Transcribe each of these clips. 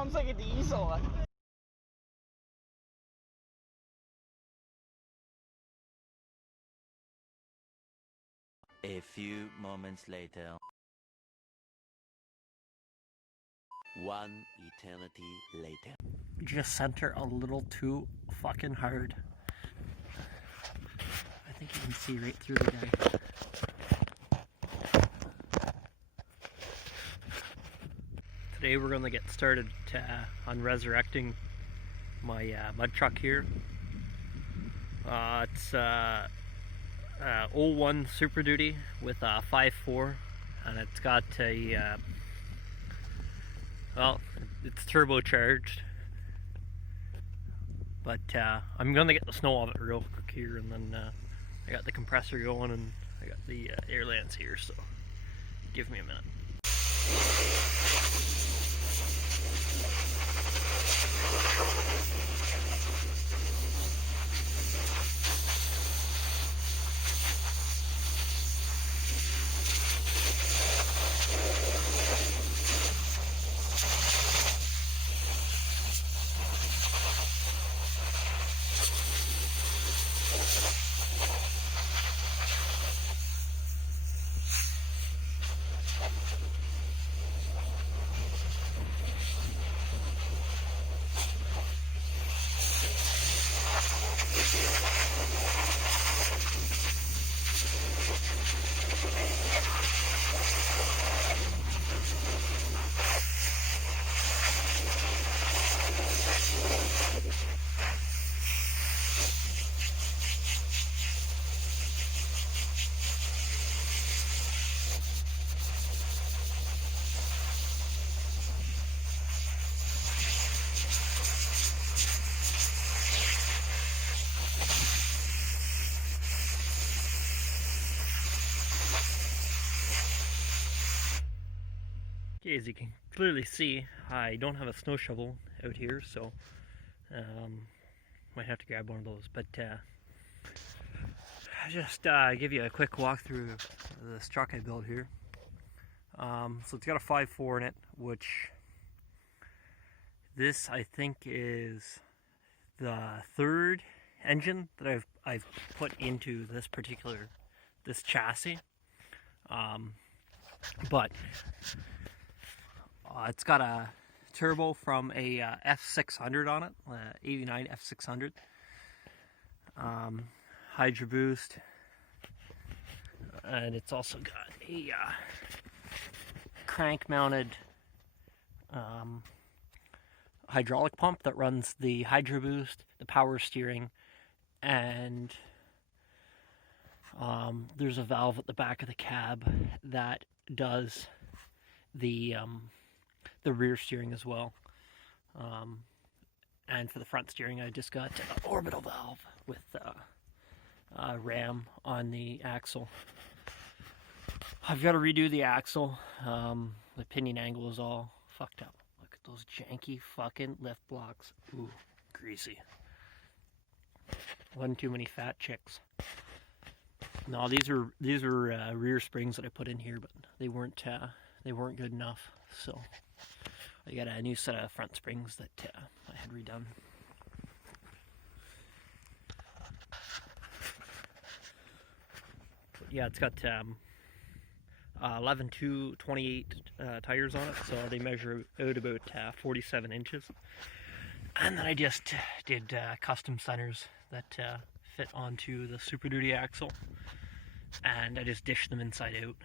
sounds like a diesel. A few moments later. One eternity later. Just center a little too fucking hard. I think you can see right through the guy. Today we're going to get started on resurrecting my mud truck here. It's 01 Super Duty with a 5.4, and it's got a well, it's turbocharged, but I'm gonna get the snow off it real quick here, and then I got the compressor going, and I got the air lance here, so give me a minute. Okay, as you can clearly see, I don't have a snow shovel out here, so might have to grab one of those. But I'll just give you a quick walkthrough of this truck I built here. So it's got a 5.4 in it, which this I think is the third engine that I've put into this chassis. But it's got a turbo from a F600 on it, 89 F600. Hydro boost, and it's also got a crank mounted hydraulic pump that runs the hydro boost, the power steering, and there's a valve at the back of the cab that does the rear steering as well. And for the front steering, I just got an orbital valve with ram on the axle. I've got to redo the axle. The pinion angle is all fucked up. Look at those janky fucking lift blocks. Ooh, greasy. One too many fat chicks. No, these are rear springs that I put in here, but they weren't good enough. So I got a new set of front springs that I had redone. But yeah, it's got 11/2/28 tires on it, so they measure out about 47 inches. And then I just did custom centers that fit onto the Super Duty axle, and I just dished them inside out.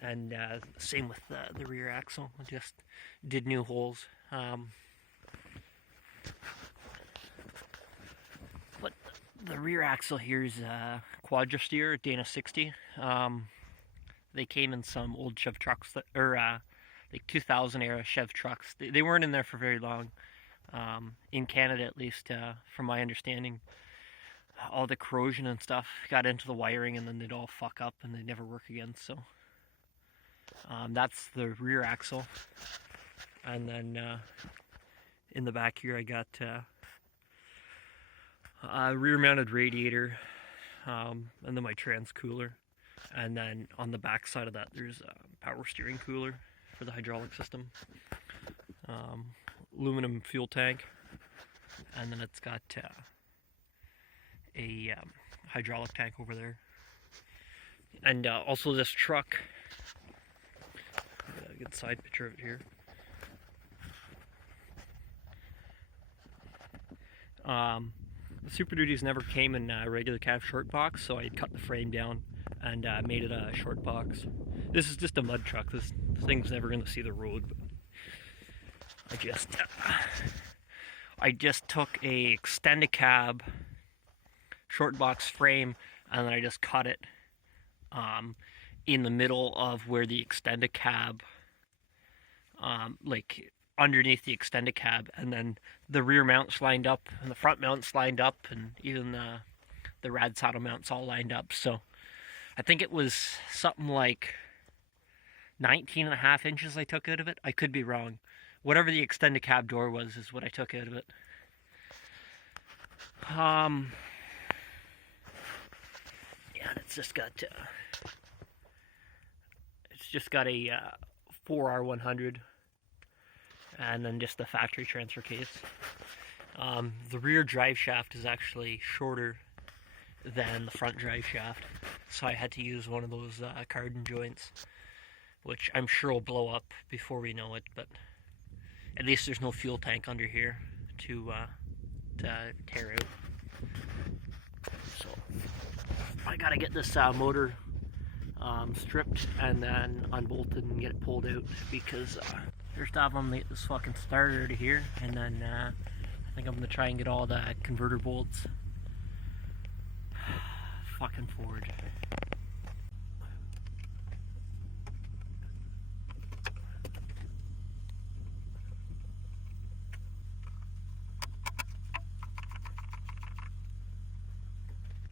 And same with the rear axle. I just did new holes. But the rear axle here is Quadra Steer Dana 60. They came in some old Chev trucks that, or like 2000 era Chev trucks. They weren't in there for very long. In Canada, at least, from my understanding, all the corrosion and stuff got into the wiring, and then they'd all fuck up and they'd never work again. So that's the rear axle. And then in the back here I got a rear mounted radiator, and then my trans cooler, and then on the back side of that there's a power steering cooler for the hydraulic system. Aluminum fuel tank, and then it's got a hydraulic tank over there. And also this truck, a good side picture of it here. The Super Duties never came in a regular cab short box, so I cut the frame down and made it a short box. This is just a mud truck. This thing's never going to see the road. But I just took a extended cab short box frame, and then I just cut it in the middle of where the extended cab, like underneath the extended cab, and then the rear mounts lined up and the front mounts lined up, and even the rad saddle mounts all lined up. So I think it was something like 19.5 inches I took out of it. I could be wrong. Whatever the extended cab door was is what I took out of it. Yeah, it's just got a 4R100, and then just the factory transfer case. The rear drive shaft is actually shorter than the front drive shaft, so I had to use one of those cardan joints, which I'm sure will blow up before we know it, but at least there's no fuel tank under here to tear out. So I gotta get this motor stripped and then unbolted and get it pulled out, because first off I'm gonna get this fucking starter out of here, and then I think I'm gonna try and get all the converter bolts fucking forward.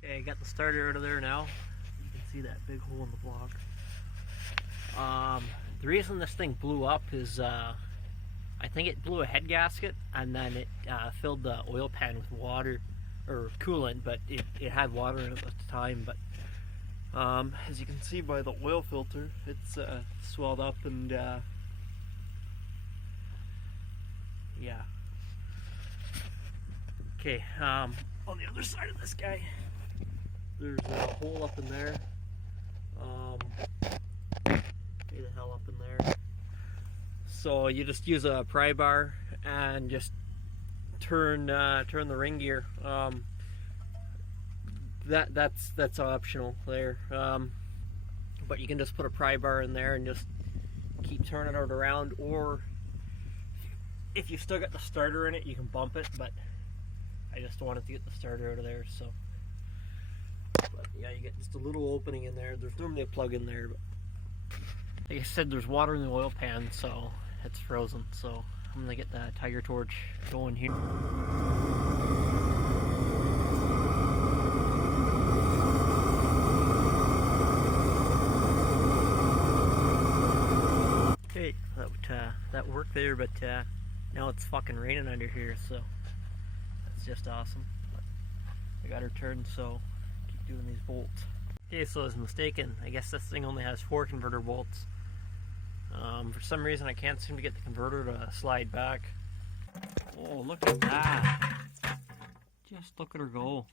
Okay, I got the starter out of there now. You can see that big hole in the block. The reason this thing blew up is I think it blew a head gasket, and then it filled the oil pan with water or coolant, but it had water in it at the time. But as you can see by the oil filter, it's swelled up, and yeah. Okay, on the other side of this guy, there's a hole up in there. Way the hell up in there. So you just use a pry bar and just turn the ring gear. That's optional there. But you can just put a pry bar in there and just keep turning it around, or if you've still got the starter in it, you can bump it, but I just wanted to get the starter out of there, so. But yeah, you get just a little opening in there. There's normally a plug in there, but like I said, there's water in the oil pan, so it's frozen. So I'm gonna get the Tiger torch going here. Okay, that worked there, but now it's fucking raining under here, so that's just awesome. But I got her turned, so keep doing these bolts. Okay, so I was mistaken. I guess this thing only has 4 converter bolts. For some reason I can't seem to get the converter to slide back. Oh, look at that. Just look at her go.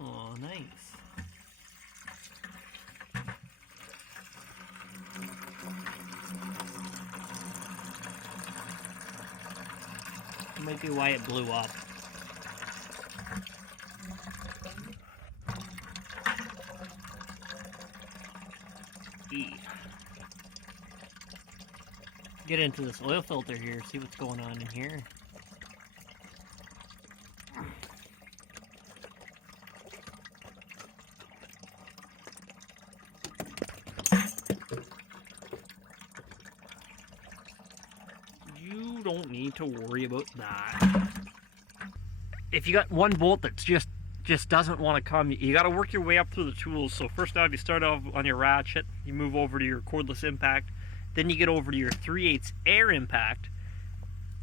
Oh, nice. Might be why it blew up. Get into this oil filter here, see what's going on in here. You don't need to worry about that. If you got one bolt that's just doesn't want to come, you got to work your way up through the tools. So first off, you start off on your ratchet, you move over to your cordless impact, then you get over to your 3/8 air impact,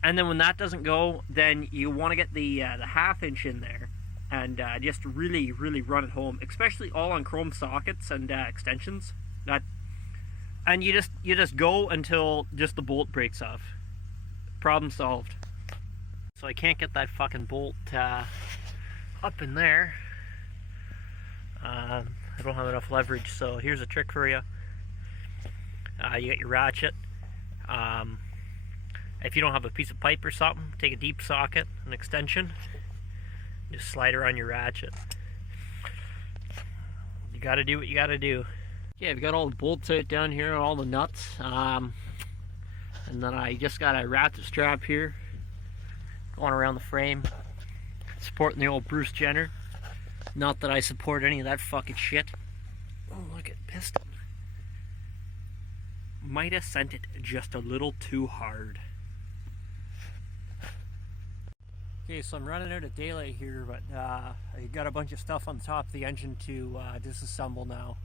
and then when that doesn't go, then you want to get the 1/2 inch in there and just really run it home, especially all on chrome sockets and extensions. That And you just go until just the bolt breaks off. Problem solved. So I can't get that fucking bolt up in there. I don't have enough leverage, so here's a trick for you. You get your ratchet. If you don't have a piece of pipe or something, take a deep socket, an extension, just slide around your ratchet. You gotta do what you gotta do. Yeah, I've got all the bolts out down here, all the nuts. And then I just got a ratchet strap here going around the frame, supporting the old Bruce Jenner. Not that I support any of that fucking shit. Oh, look at piston. Might have sent it just a little too hard. Okay, so I'm running out of daylight here, but I got a bunch of stuff on the top of the engine to disassemble now.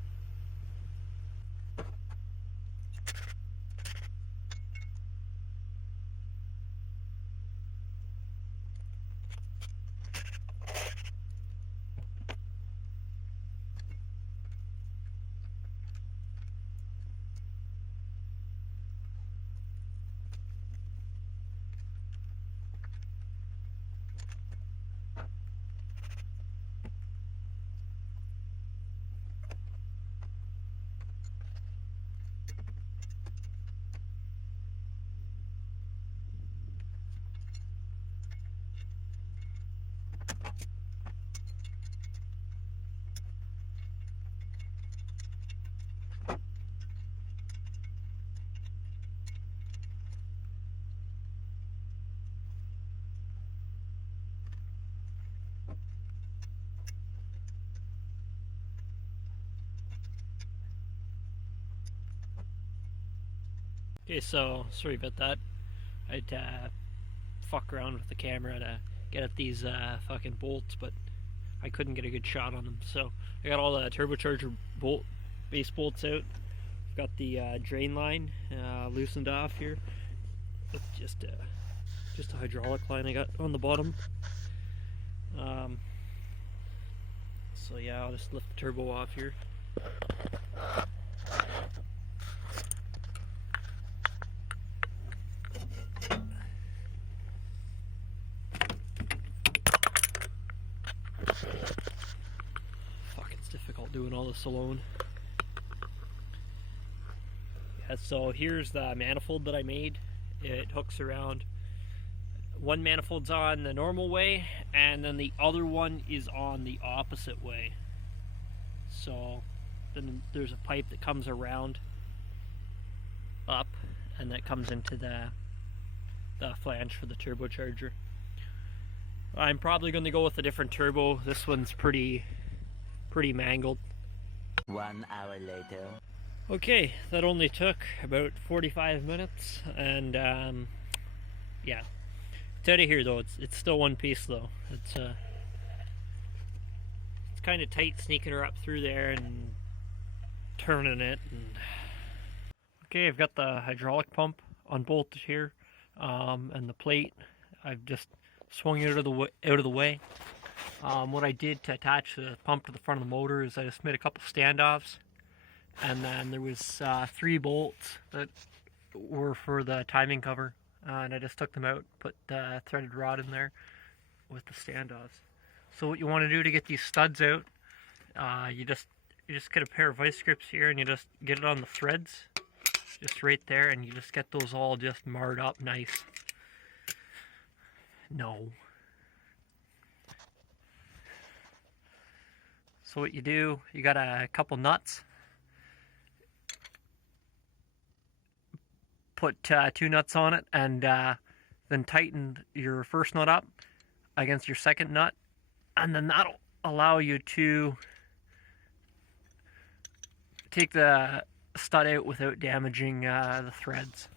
Okay, so sorry about that. I'd fuck around with the camera to get at these fucking bolts, but I couldn't get a good shot on them. So I got all the turbocharger base bolts out. I've got the drain line loosened off here. With just a hydraulic line I got on the bottom. So yeah, I'll just lift the turbo off here. Fuck, it's difficult doing all this alone. Yeah, so here's the manifold that I made. It hooks around. One manifold's on the normal way, and then the other one is on the opposite way. So then there's a pipe that comes around up, and that comes into the flange for the turbocharger. I'm probably going to go with a different turbo. This one's pretty mangled. 1 hour later. Okay, that only took about 45 minutes, and yeah, it's out of here though. It's still one piece though. It's kind of tight sneaking her up through there and turning it. And okay, I've got the hydraulic pump unbolted here, and the plate. I've just swung it out of the way. What I did to attach the pump to the front of the motor is I just made a couple standoffs, and then there was 3 bolts that were for the timing cover, and I just took them out, put the threaded rod in there with the standoffs. So what you want to do to get these studs out, you just get a pair of vice grips here, and you just get it on the threads, just right there, and you just get those all just marred up nice. No. So what you do, you got a couple nuts. Put 2 nuts on it, and then tighten your first nut up against your second nut, and then that'll allow you to take the stud out without damaging the threads.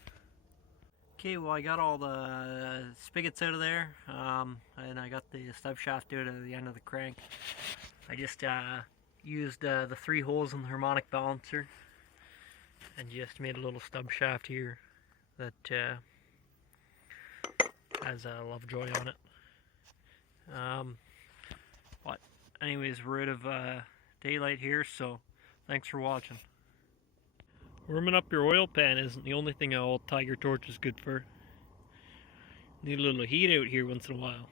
Okay, well I got all the spigots out of there, and I got the stub shaft out at the end of the crank. I just used the 3 holes in the harmonic balancer and just made a little stub shaft here that has a Lovejoy on it. But anyways, we're out of daylight here, so thanks for watching. Warming up your oil pan isn't the only thing an old Tiger torch is good for. Need a little heat out here once in a while.